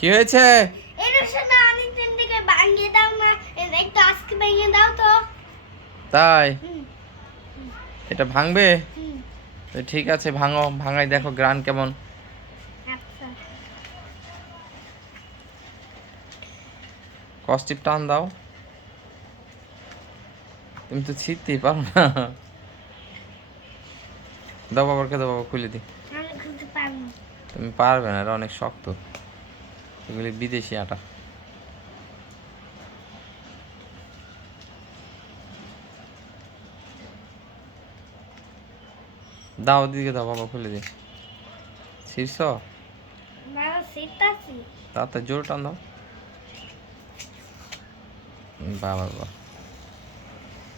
কি হয়েছে? তাই? এটা ভাঙবে? ঠিক আছে ভাঙো ভাঙাই দেখো গ্রান কেমন। আচ্ছা। কস্টিপ টান দাও। তুমি তো ছিটতেই পারো না। দাও বাবাকে দাও বাবা খুলে দি। তুমি পারবে না এটা অনেক শক্ত। এগুলি বিদেশি আটা। দাও দিকে দাও বাবা খুলে দি। শীর্ষ তাতে জোর টান দাও। বাবা বাবা।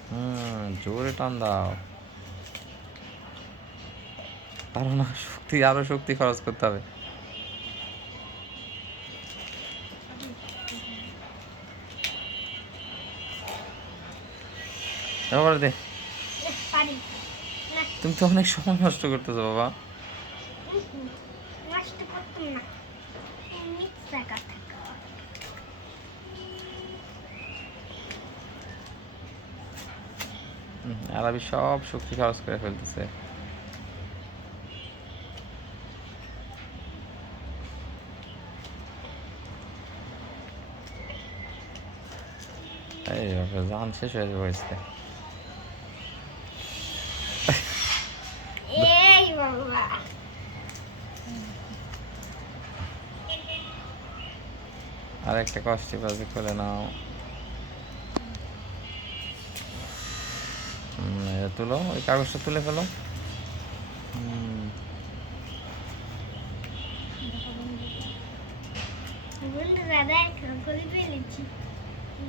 হুম জোরে টান দাও। না শক্তি আরও শক্তি খরচ করতে হবে। এবার দে। তুমি তো অনেক সময় নষ্ট করতেছো বাবা। আরবি সব শক্তি খরচ করে ফেলতেছে। এই জান শেষ হয়ে যাবে আজকে। এই বাবা আর একটা কষ্টি বাজি করে নাও। তুলো, ওই কাগজটা তুলে ফেলো।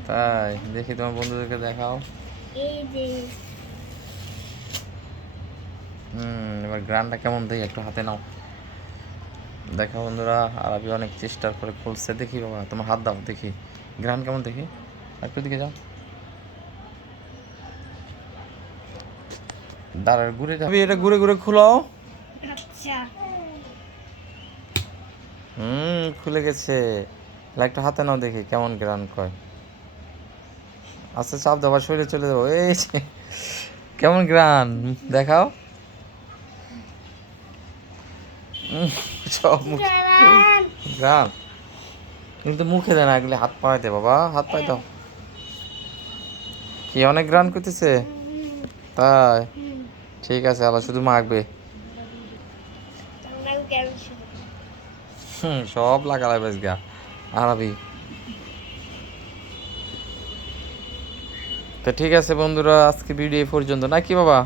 তাই, দেখি তোমার বন্ধুদেরকে দেখাও। হুম, এবার গ্রানটা কেমন দেয় একটু হাতে নাও। দেখো বন্ধুরা আরবি অনেক চেষ্টার পরে খুলছে। দেখি বাবা তোমার হাত দাও দেখি। গ্রান কেমন দেখি? একটু দিকে যাও। দাঁড়ার ঘুরে যাও। এটা ঘুরে ঘুরে খুলো আচ্ছা। হুম খুলে গেছে। একটু হাতে নাও দেখি কেমন গ্রান কয় আচ্ছা চাপ দেবো শরীরে চলে যাব। এই কেমন গ্রান দেখাও। সব। গ্রাম। কিন্তু মুখে দেয় না, এগুলি হাত দে বাবা, হাত পায়ে দাও। কি অনেক গ্রান করতেছে? তাই? ঠিক আছে, আল্লাহ শুধু মাখবে? হুম, সব লাগালাই বেশ গা আরবি। তো ঠিক আছে বন্ধুরা, আজকে ভিডিও পর্যন্ত। নাকি বাবা?